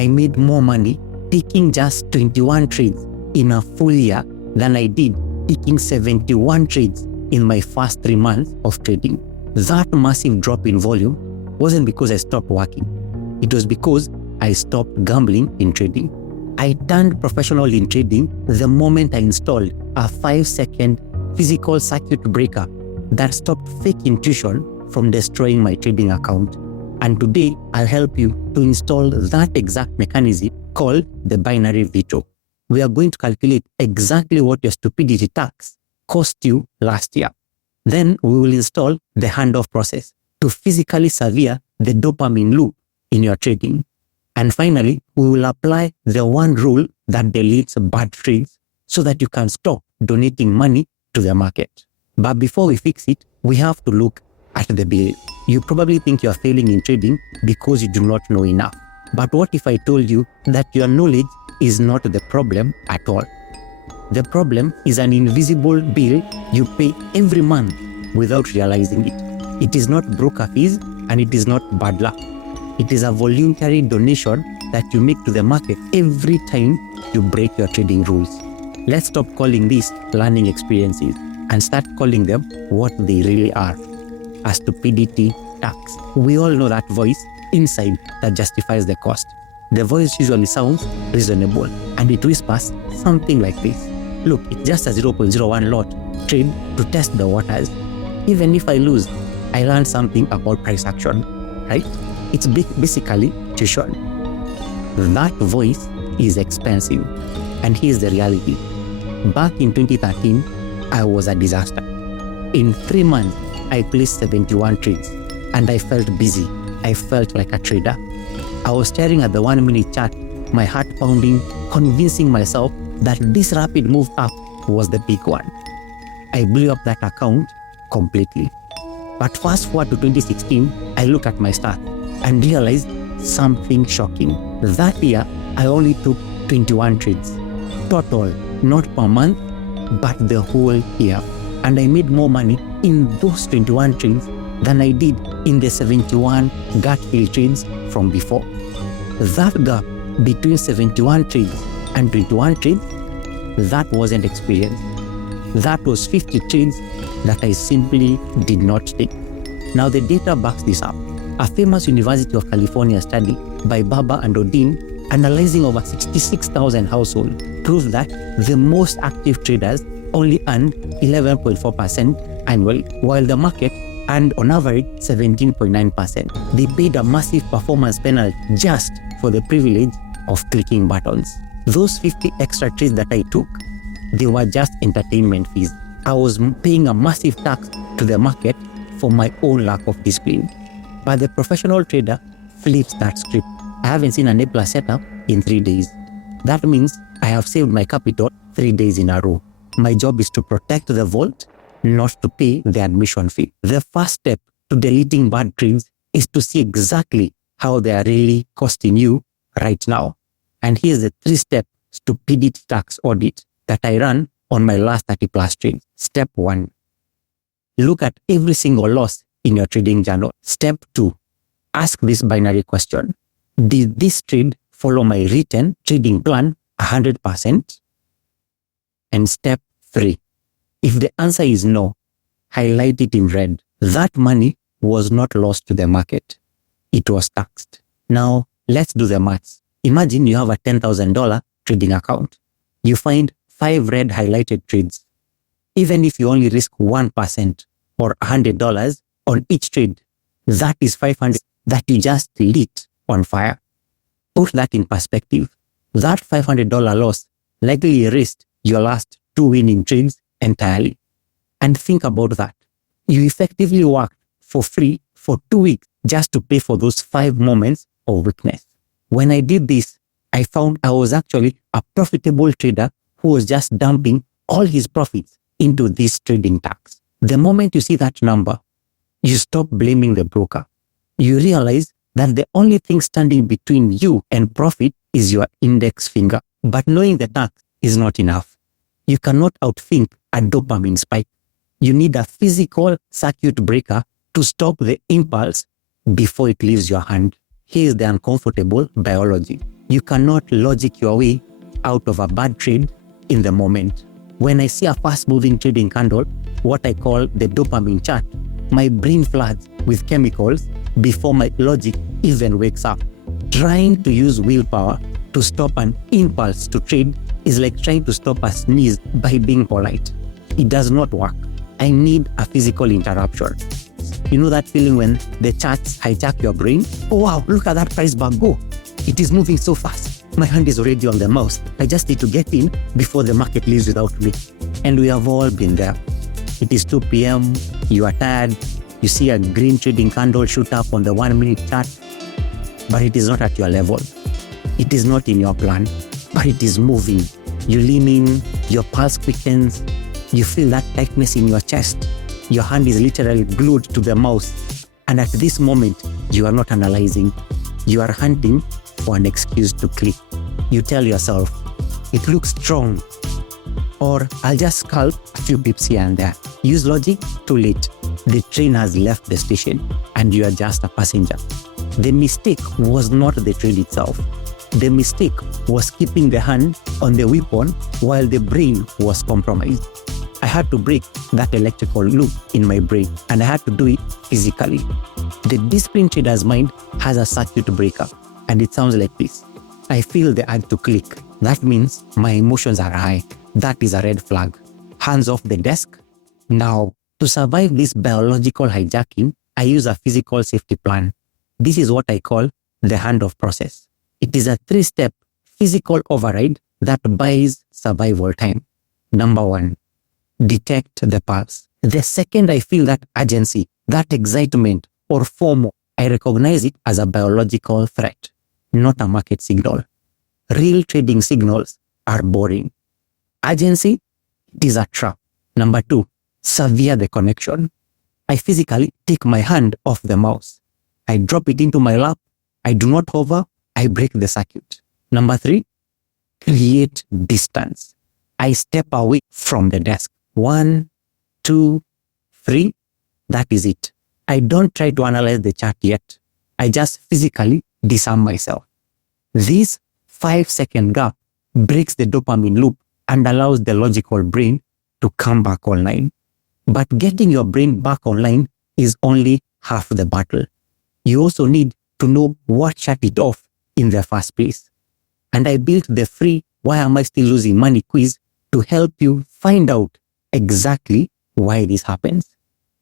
I made more money taking just 21 trades in a full year than I did taking 71 trades in my first 3 months of trading. That massive drop in volume wasn't because I stopped working. It was because I stopped gambling in trading. I turned professional in trading the moment I installed a 5-second physical circuit breaker that stopped fake intuition from destroying my trading account. And today, I'll help you to install that exact mechanism called the binary veto. We are going to calculate exactly what your stupidity tax cost you last year. Then we will install the handoff process to physically sever the dopamine loop in your trading. And finally, we will apply the one rule that deletes bad trades so that you can stop donating money to the market. But before we fix it, we have to look at the bill. You probably think you are failing in trading because you do not know enough. But what if I told you that your knowledge is not the problem at all? The problem is an invisible bill you pay every month without realizing it. It is not broker fees and it is not bad luck. It is a voluntary donation that you make to the market every time you break your trading rules. Let's stop calling these learning experiences and start calling them what they really are: a stupidity tax. We all know that voice inside that justifies the cost. The voice usually sounds reasonable and it whispers something like this: look, it's just a 0.01 lot trade to test the waters. Even if I lose, I learned something about price action, right? It's basically tuition. That voice is expensive. And here's the reality. Back in 2013, I was a disaster. In 3 months, I placed 71 trades and I felt busy. I felt like a trader. I was staring at the 1-minute chart, my heart pounding, convincing myself that this rapid move up was the big one. I blew up that account completely. But fast forward to 2016, I looked at my stats and realized something shocking. That year, I only took 21 trades. Total, not per month, but the whole year. And I made more money in those 21 trades than I did in the 71 gut feel trades from before. That gap between 71 trades and 21 trades, that wasn't experience. That was 50 trades that I simply did not take. Now the data backs this up. A famous University of California study by Baba and Audit, analyzing over 66,000 households, proves that the most active traders only earned 11.4% annually, while the market earned on average 17.9%. They paid a massive performance penalty just for the privilege of clicking buttons. Those 50 extra trades that I took, they were just entertainment fees. I was paying a massive tax to the market for my own lack of discipline. But the professional trader flips that script. I haven't seen an 𝑻𝒊𝒎𝒆𝒓 setup in 3 days. That means I have saved my capital 3 days in a row. My job is to protect the vault, not to pay the admission fee. The first step to deleting bad trades is to see exactly how they are really costing you right now. And here's the 3-step stupidity tax audit that I ran on my last 30+ trades. Step 1. Look at every single loss in your trading journal. Step 2. Ask this binary question: did this trade follow my written trading plan 100%? And step 3. If the answer is no, highlight it in red. That money was not lost to the market. It was taxed. Now, let's do the maths. Imagine you have a $10,000 trading account. You find 5 red highlighted trades. Even if you only risk 1% or $100 on each trade, that is $500 that you just lit on fire. Put that in perspective. That $500 loss likely erased your last 2 winning trades entirely. And think about that. You effectively worked for free for 2 weeks just to pay for those 5 moments of weakness. When I did this, I found I was actually a profitable trader who was just dumping all his profits into this trading tax. The moment you see that number, you stop blaming the broker. You realize that the only thing standing between you and profit is your index finger. But knowing the tax is not enough. You cannot outthink a dopamine spike. You need a physical circuit breaker to stop the impulse before it leaves your hand. Here's the uncomfortable biology. You cannot logic your way out of a bad trade in the moment. When I see a fast-moving trading candle, what I call the dopamine chart, my brain floods with chemicals before my logic even wakes up. Trying to use willpower to stop an impulse to trade is like trying to stop a sneeze by being polite. It does not work. I need a physical interruption. You know that feeling when the charts hijack your brain? Oh wow, look at that price bar go. It is moving so fast. My hand is already on the mouse. I just need to get in before the market leaves without me. And we have all been there. It is 2 p.m., you are tired, you see a green trading candle shoot up on the 1-minute chart, but it is not at your level. It is not in your plan, but it is moving. You lean in, your pulse quickens, you feel that tightness in your chest. Your hand is literally glued to the mouse. And at this moment, you are not analyzing. You are hunting for an excuse to click. You tell yourself, it looks strong, or I'll just scalp a few pips here and there. Use logic, too late. The train has left the station and you are just a passenger. The mistake was not the trade itself. The mistake was keeping the hand on the weapon while the brain was compromised. I had to break that electrical loop in my brain, and I had to do it physically. The disciplined trader's mind has a circuit breaker, and it sounds like this. I feel the urge to click. That means my emotions are high. That is a red flag. Hands off the desk. Now, to survive this biological hijacking, I use a physical safety plan. This is what I call the handoff process. It is a 3-step physical override that buys survival time. Number 1, detect the pulse. The second I feel that urgency, that excitement or FOMO, I recognize it as a biological threat, not a market signal. Real trading signals are boring. Urgency, it is a trap. Number 2, sever the connection. I physically take my hand off the mouse. I drop it into my lap. I do not hover. I break the circuit. Number 3, create distance. I step away from the desk. 1, 2, 3. That is it. I don't try to analyze the chart yet. I just physically disarm myself. This 5-second gap breaks the dopamine loop and allows the logical brain to come back online. But getting your brain back online is only half the battle. You also need to know what shut it off in the first place. And I built the free Why Am I Still Losing Money quiz to help you find out exactly why this happens.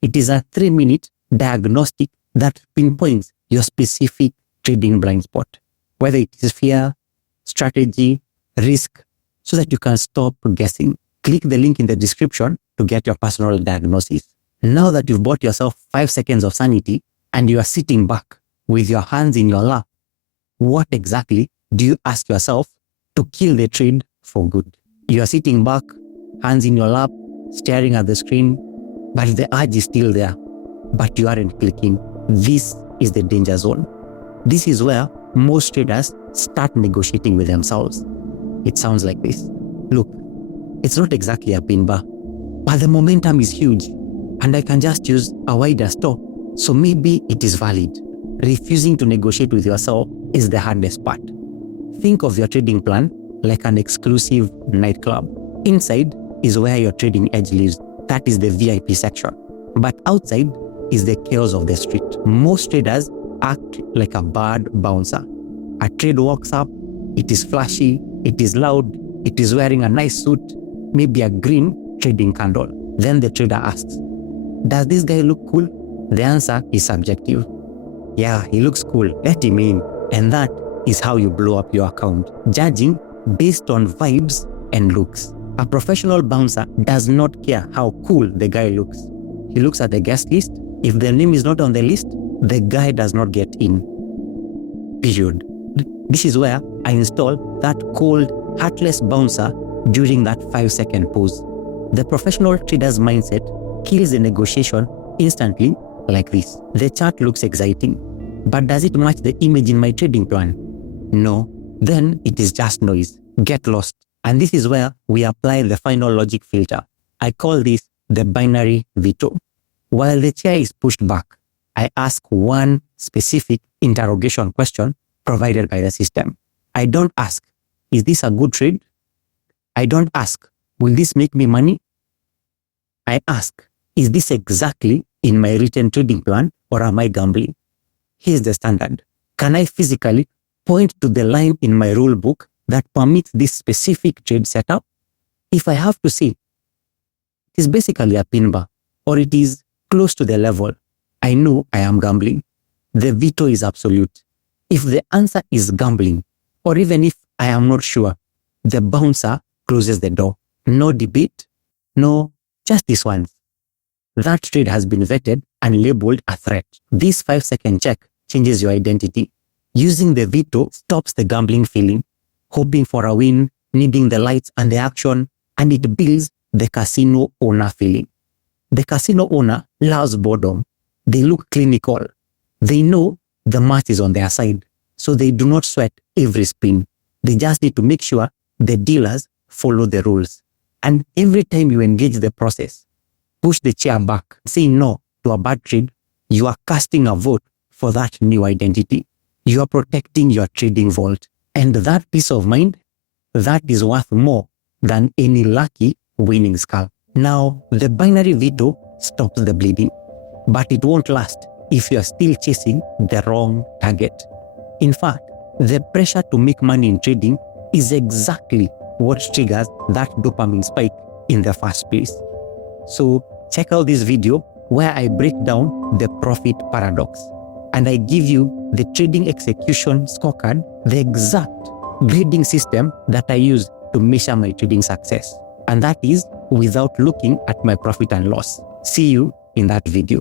It is a 3-minute diagnostic that pinpoints your specific trading blind spot, whether it is fear, strategy, risk, so that you can stop guessing. Click the link in the description to get your personal diagnosis. Now that you've bought yourself 5 seconds of sanity and you are sitting back with your hands in your lap, what exactly do you ask yourself to kill the trade for good? You are sitting back, hands in your lap, staring at the screen, but the urge is still there, but you aren't clicking. This is the danger zone. This is where most traders start negotiating with themselves. It sounds like this. Look, it's not exactly a pin bar, but the momentum is huge and I can just use a wider stop, so maybe it is valid. Refusing to negotiate with yourself is the hardest part. Think of your trading plan like an exclusive nightclub. Inside is where your trading edge lives. That is the VIP section. But outside is the chaos of the street. Most traders act like a bad bouncer. A trade walks up, it is flashy, it is loud, it is wearing a nice suit, maybe a green trading candle. Then the trader asks, does this guy look cool? The answer is subjective. Yeah, he looks cool, let him in. And that is how you blow up your account, judging based on vibes and looks. A professional bouncer does not care how cool the guy looks. He looks at the guest list. If their name is not on the list, the guy does not get in. Period. This is where I install that cold, heartless bouncer during that 5-second pause. The professional trader's mindset kills the negotiation instantly like this. The chart looks exciting, but does it match the image in my trading plan? No. Then it is just noise. Get lost. And this is where we apply the final logic filter. I call this the binary veto. While the chair is pushed back, I ask one specific interrogation question provided by the system. I don't ask, is this a good trade? I don't ask, will this make me money? I ask, is this exactly in my written trading plan or am I gambling? Here's the standard. Can I physically point to the line in my rule book that permits this specific trade setup? If I have to say, it is basically a pin bar or it is close to the level, I know I am gambling. The veto is absolute. If the answer is gambling, or even if I am not sure, the bouncer closes the door. No debate, no, just this once. That trade has been vetted and labeled a threat. This 5-second check changes your identity. Using the veto stops the gambling feeling, hoping for a win, needing the lights and the action, and it builds the casino owner feeling. The casino owner loves boredom. They look clinical. They know the match is on their side, so they do not sweat every spin. They just need to make sure the dealers follow the rules. And every time you engage the process, push the chair back, say no to a bad trade, you are casting a vote for that new identity. You are protecting your trading vault. And that peace of mind, that is worth more than any lucky winning scalp. Now, the binary veto stops the bleeding, but it won't last if you are still chasing the wrong target. In fact, the pressure to make money in trading is exactly what triggers that dopamine spike in the first place. So check out this video where I break down the profit paradox and I give you the trading execution scorecard, the exact grading system that I use to measure my trading success. And that is without looking at my profit and loss. See you in that video.